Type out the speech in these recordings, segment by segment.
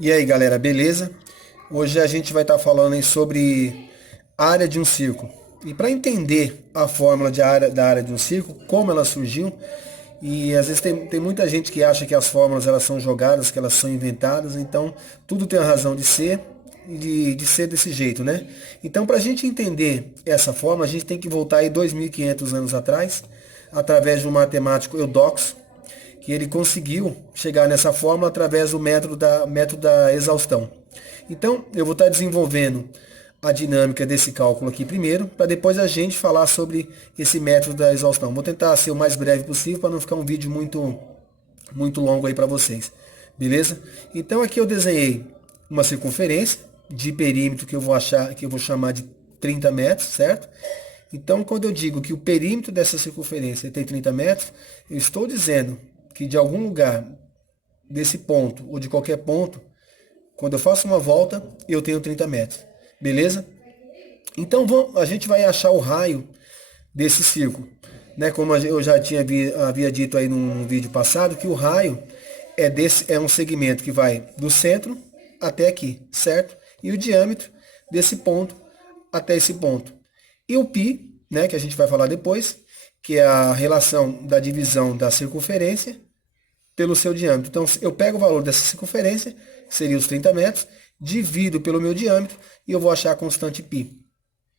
E aí, galera, beleza? Hoje a gente vai estar falando aí sobre área de um círculo. E para entender a fórmula da área de um círculo, como ela surgiu, e às vezes tem muita gente que acha que as fórmulas elas são jogadas, que elas são inventadas, então tudo tem a razão de ser e de ser desse jeito, né? Então, para a gente entender essa fórmula, a gente tem que voltar aí 2.500 anos atrás, através de um matemático Eudoxo, que ele conseguiu chegar nessa fórmula através do método da exaustão. Então, eu vou estar desenvolvendo a dinâmica desse cálculo aqui primeiro, para depois a gente falar sobre esse método da exaustão. Vou tentar ser o mais breve possível para não ficar um vídeo muito longo aí para vocês. Beleza? Então aqui eu desenhei uma circunferência de perímetro que eu vou chamar de 30 metros, certo? Então, quando eu digo que o perímetro dessa circunferência tem 30 metros, eu estou dizendo que de algum lugar desse ponto ou de qualquer ponto, quando eu faço uma volta, eu tenho 30 metros. Beleza? Então a gente vai achar o raio desse círculo. Né? Como eu já havia dito aí num vídeo passado, que o raio é um segmento que vai do centro até aqui, certo? E o diâmetro desse ponto até esse ponto. E o π, né, que a gente vai falar depois, que é a relação da divisão da circunferência pelo seu diâmetro. Então, eu pego o valor dessa circunferência, que seria os 30 metros, divido pelo meu diâmetro e eu vou achar a constante π.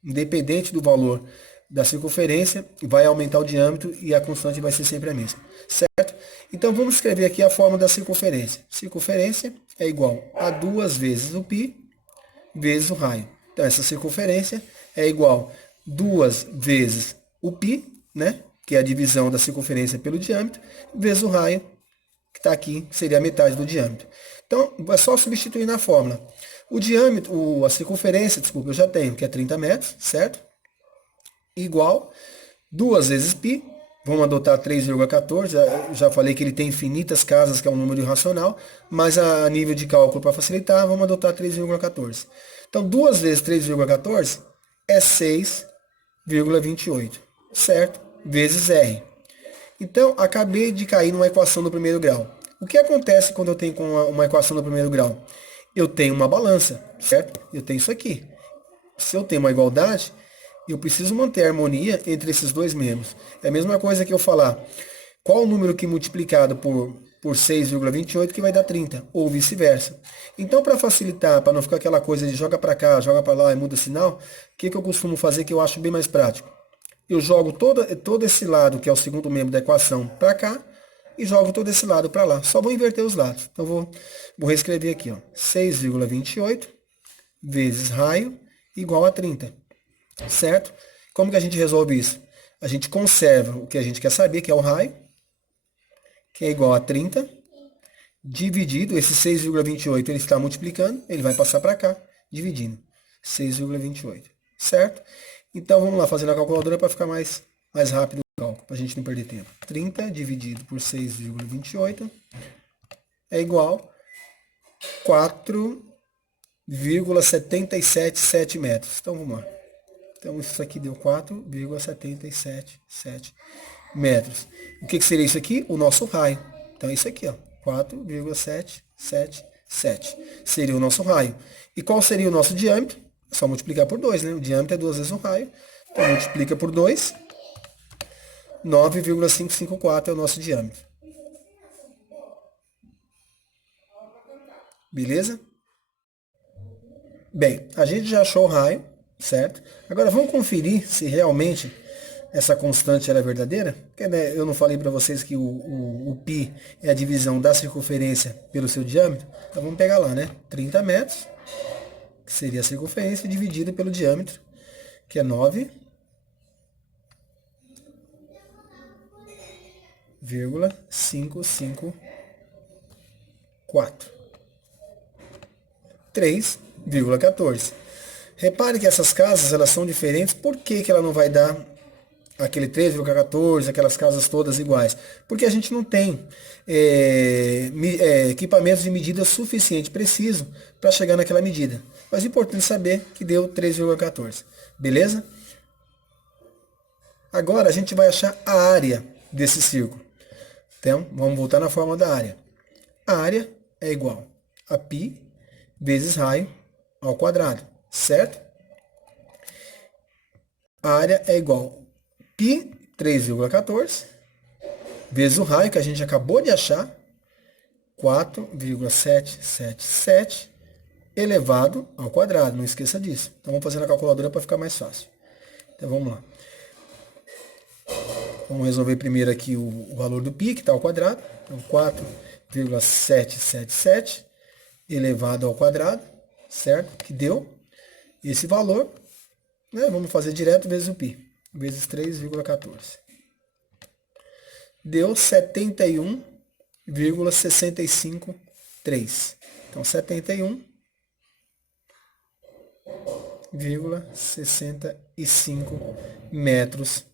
Independente do valor da circunferência, vai aumentar o diâmetro e a constante vai ser sempre a mesma. Certo? Então, vamos escrever aqui a fórmula da circunferência. Circunferência é igual a 2 vezes o π vezes o raio. Então, essa circunferência é igual a 2 vezes o π, né? Que é a divisão da circunferência pelo diâmetro, vezes o raio, que está aqui, que seria a metade do diâmetro. Então, é só substituir na fórmula. O diâmetro, a circunferência, desculpa, eu já tenho, que é 30 metros, certo? Igual 2 vezes π, vamos adotar 3,14, já falei que ele tem infinitas casas, que é um número irracional, mas a nível de cálculo, para facilitar, vamos adotar 3,14. Então, 2 vezes 3,14 é 6,28, certo? Vezes R. Então, acabei de cair numa equação do primeiro grau. O que acontece quando eu tenho uma equação do primeiro grau? Eu tenho uma balança, certo? Eu tenho isso aqui. Se eu tenho uma igualdade, eu preciso manter a harmonia entre esses dois membros. É a mesma coisa que eu falar qual o número que multiplicado por 6,28 que vai dar 30, ou vice-versa. Então, para facilitar, para não ficar aquela coisa de joga para cá, joga para lá e muda sinal, o que eu costumo fazer que eu acho bem mais prático? Eu jogo todo esse lado, que é o segundo membro da equação, para cá, e jogo todo esse lado para lá. Só vou inverter os lados. Então, vou reescrever aqui, ó, 6,28 vezes raio igual a 30. Certo? Como que a gente resolve isso? A gente conserva o que a gente quer saber, que é o raio, que é igual a 30, dividido, esse 6,28 ele está multiplicando, ele vai passar para cá, dividindo. 6,28. Certo? Então vamos lá, fazer na calculadora para ficar mais rápido o cálculo, para a gente não perder tempo. 30 dividido por 6,28 é igual a 4,777 metros. Então vamos lá. Então isso aqui deu 4,777 metros. O que seria isso aqui? O nosso raio. Então é isso aqui, ó, 4,777 seria o nosso raio. E qual seria o nosso diâmetro? É só multiplicar por 2, né? O diâmetro é 2 vezes o raio. Então multiplica por 2, 9,554 é o nosso diâmetro. Beleza? Bem, a gente já achou o raio, certo? Agora vamos conferir se realmente essa constante era verdadeira. Porque, né, eu não falei para vocês que o π é a divisão da circunferência pelo seu diâmetro. Então vamos pegar lá, né? 30 metros, que seria a circunferência, dividida pelo diâmetro, que é 9,554. 3,14. Repare que essas casas elas são diferentes. Por que ela não vai dar aquele 3,14, aquelas casas todas iguais? Porque a gente não tem equipamentos de medida suficiente preciso para chegar naquela medida. Mas é importante saber que deu 3,14. Beleza? Agora a gente vai achar a área desse círculo. Então, vamos voltar na forma da área. A área é igual a π vezes raio ao quadrado, certo? A área é igual a π 3,14 vezes o raio que a gente acabou de achar, 4,777 elevado ao quadrado. Não esqueça disso. Então vamos fazer na calculadora para ficar mais fácil. Então vamos lá. Vamos resolver primeiro aqui o valor do π, que está ao quadrado. Então 4,777 elevado ao quadrado, certo? Que deu esse valor. Né? Vamos fazer direto vezes o π, vezes 3,14. Deu 71,653. Então 71,65 metros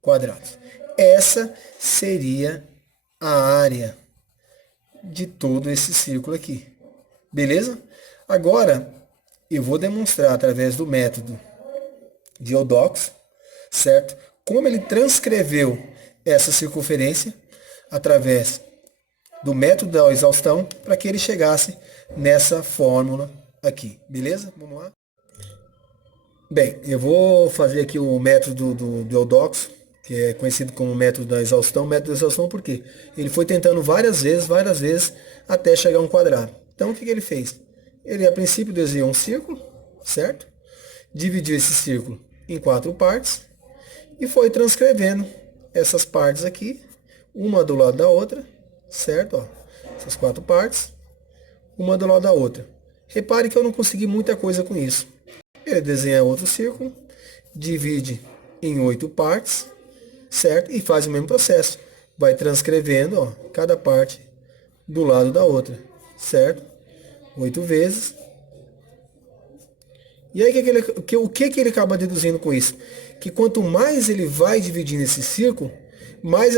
quadrados. Essa seria a área de todo esse círculo aqui. Beleza? Agora, eu vou demonstrar através do método de Eudox, certo? Como ele transcreveu essa circunferência através do método da exaustão para que ele chegasse nessa fórmula aqui. Beleza? Vamos lá? Bem, eu vou fazer aqui o método do Eudox, que é conhecido como método da exaustão. Método da exaustão por quê? Ele foi tentando várias vezes, até chegar a um quadrado. Então, o que ele fez? Ele, a princípio, desenhou um círculo, certo? Dividiu esse círculo em 4 partes e foi transcrevendo essas partes aqui, uma do lado da outra, certo? Ó, essas 4 partes, uma do lado da outra. Repare que eu não consegui muita coisa com isso. Ele desenha outro círculo, divide em 8 partes, certo? E faz o mesmo processo. Vai transcrevendo, ó, cada parte do lado da outra, certo? 8 vezes. E aí o que ele acaba deduzindo com isso? Que quanto mais ele vai dividindo esse círculo, mais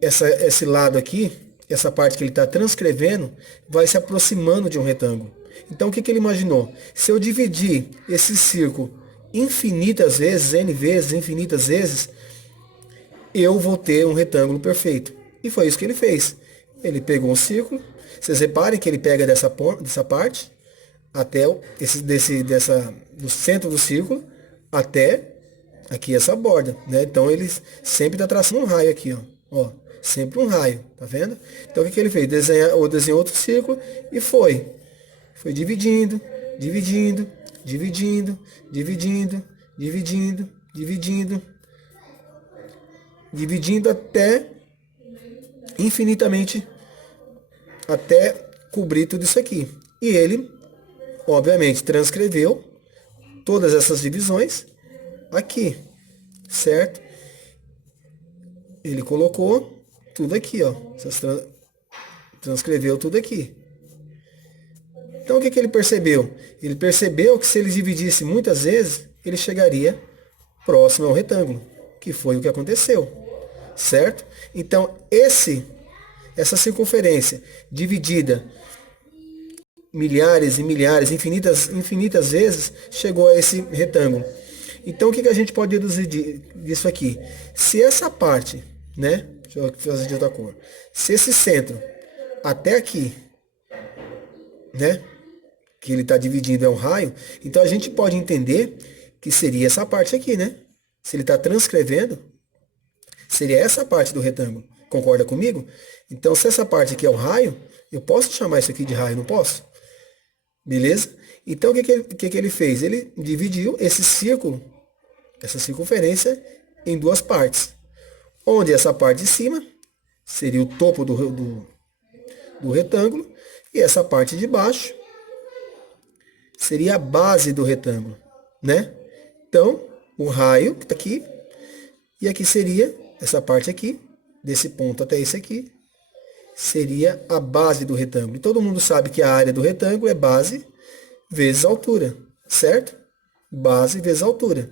esse lado aqui, essa parte que ele está transcrevendo, vai se aproximando de um retângulo. Então o que ele imaginou? Se eu dividir esse círculo infinitas vezes, n vezes, infinitas vezes, eu vou ter um retângulo perfeito. E foi isso que ele fez. Ele pegou um círculo, vocês reparem que ele pega dessa parte, até do centro do círculo até aqui essa borda, né? Então ele sempre está traçando um raio aqui, ó, sempre um raio, tá vendo? Então o que ele fez? Desenhou outro círculo e foi dividindo, dividindo, dividindo, dividindo, dividindo, dividindo, dividindo até infinitamente, até cobrir tudo isso aqui. E ele obviamente transcreveu todas essas divisões aqui, certo? Ele colocou tudo aqui, ó. Transcreveu tudo aqui. Então o que ele percebeu? Ele percebeu que se ele dividisse muitas vezes, ele chegaria próximo ao retângulo, que foi o que aconteceu, certo? Então essa circunferência dividida milhares e milhares, infinitas vezes, chegou a esse retângulo. Então, o que a gente pode deduzir disso aqui? Se essa parte, né? Deixa eu fazer de outra cor. Se esse centro até aqui, né? Que ele está dividindo é um raio, então a gente pode entender que seria essa parte aqui, né? Se ele está transcrevendo, seria essa parte do retângulo. Concorda comigo? Então, se essa parte aqui é o raio, eu posso chamar isso aqui de raio, não posso? Beleza? Então, o que ele fez? Ele dividiu esse círculo, essa circunferência, em 2 partes. Onde essa parte de cima seria o topo do retângulo, e essa parte de baixo seria a base do retângulo, né? Então, o raio que está aqui, e aqui seria essa parte aqui, desse ponto até esse aqui, seria a base do retângulo. E todo mundo sabe que a área do retângulo é base vezes altura, certo? Base vezes altura.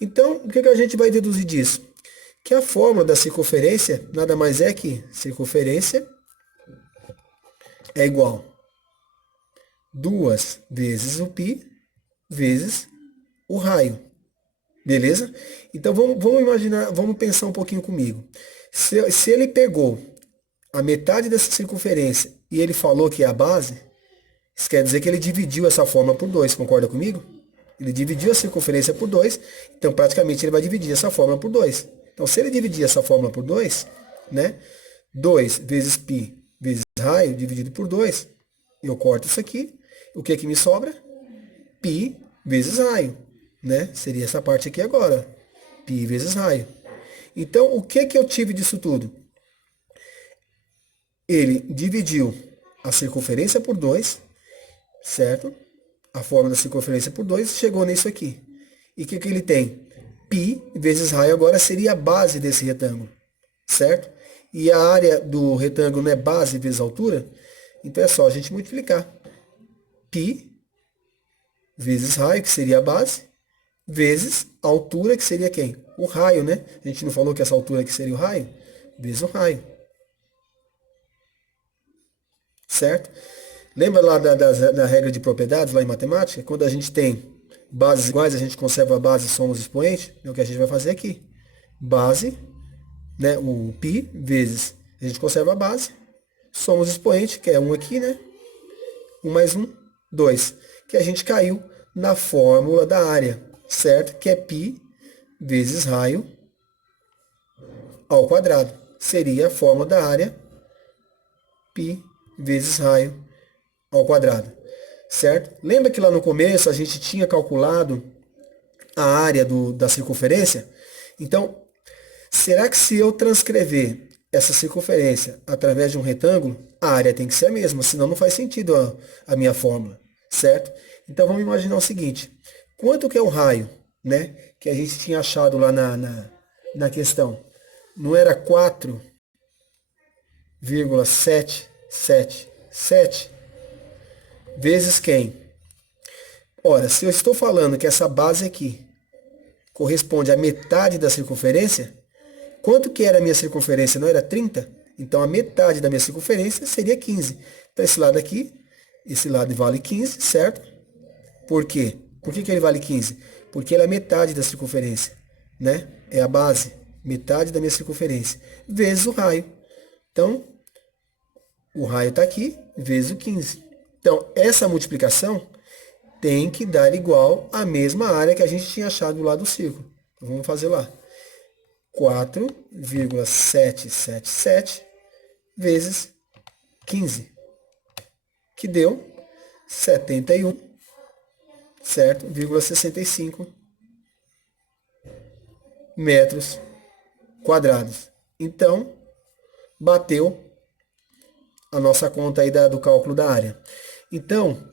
Então, o que a gente vai deduzir disso? Que a fórmula da circunferência nada mais é que circunferência é igual 2 vezes o π vezes o raio. Beleza? Então, vamos imaginar, vamos pensar um pouquinho comigo. Se ele pegou a metade dessa circunferência e ele falou que é a base, Isso quer dizer que ele dividiu essa fórmula por 2, concorda comigo? Ele dividiu a circunferência por 2, então praticamente ele vai dividir essa fórmula por 2. Então se ele dividir essa fórmula por 2, né? 2 vezes π vezes raio dividido por 2, eu corto isso aqui. O que me sobra? Π vezes raio, né? Seria essa parte aqui agora. Π vezes raio. Então, o que eu tive disso tudo? Ele dividiu a circunferência por 2, certo? A fórmula da circunferência por 2 chegou nisso aqui. E o que ele tem? Π vezes raio agora seria a base desse retângulo, certo? E a área do retângulo não é base vezes altura, então é só a gente multiplicar. Π vezes raio, que seria a base, vezes a altura, que seria quem? O raio, né? A gente não falou que essa altura aqui seria o raio? Vezes o raio. Certo? Lembra lá da regra de propriedades, lá em matemática? Quando a gente tem bases iguais, a gente conserva a base e soma os expoentes. É o que a gente vai fazer aqui. Base, né? O π vezes, a gente conserva a base, soma os expoentes, que é 1 aqui, né? 1 mais 1, 2. Que a gente caiu na fórmula da área, certo? Que é π vezes raio ao quadrado. Seria a fórmula da área, π vezes raio ao quadrado, certo? Lembra que lá no começo a gente tinha calculado a área da circunferência? Então, será que se eu transcrever essa circunferência através de um retângulo, a área tem que ser a mesma, senão não faz sentido a minha fórmula, certo? Então vamos imaginar o seguinte, quanto que é o raio, né, que a gente tinha achado lá na questão? Não era 4,777 vezes quem? Ora, se eu estou falando que essa base aqui corresponde à metade da circunferência, quanto que era a minha circunferência? Não era 30? Então a metade da minha circunferência seria 15. Então esse lado aqui, esse lado vale 15, certo? Por quê? Por que ele vale 15? Porque ele é a metade da circunferência, né? É a base, metade da minha circunferência, vezes o raio. Então, o raio está aqui, vezes o 15. Então, essa multiplicação tem que dar igual à mesma área que a gente tinha achado lá do círculo. Então, vamos fazer lá. 4,777 vezes 15, que deu 71, certo? 65 metros quadrados. Então, bateu a nossa conta aí do cálculo da área. Então,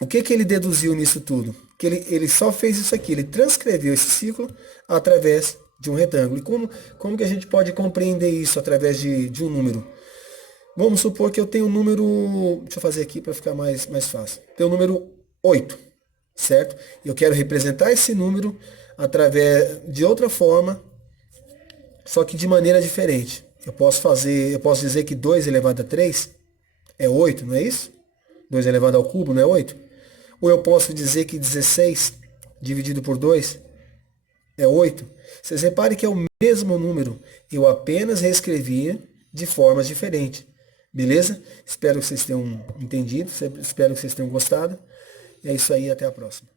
o que ele deduziu nisso tudo? Que ele só fez isso aqui, ele transcreveu esse ciclo através de um retângulo. E como que a gente pode compreender isso através de um número? Vamos supor que eu tenho um número, deixa eu fazer aqui para ficar mais fácil. Tenho o número 8, certo? Eu quero representar esse número através de outra forma, só que de maneira diferente. Eu posso dizer que 2 elevado a 3 é 8, não é isso? 2 elevado ao cubo não é 8? Ou eu posso dizer que 16 dividido por 2 é 8? Vocês reparem que é o mesmo número, eu apenas reescrevi de formas diferentes. Beleza? Espero que vocês tenham entendido, espero que vocês tenham gostado. É isso aí, até a próxima.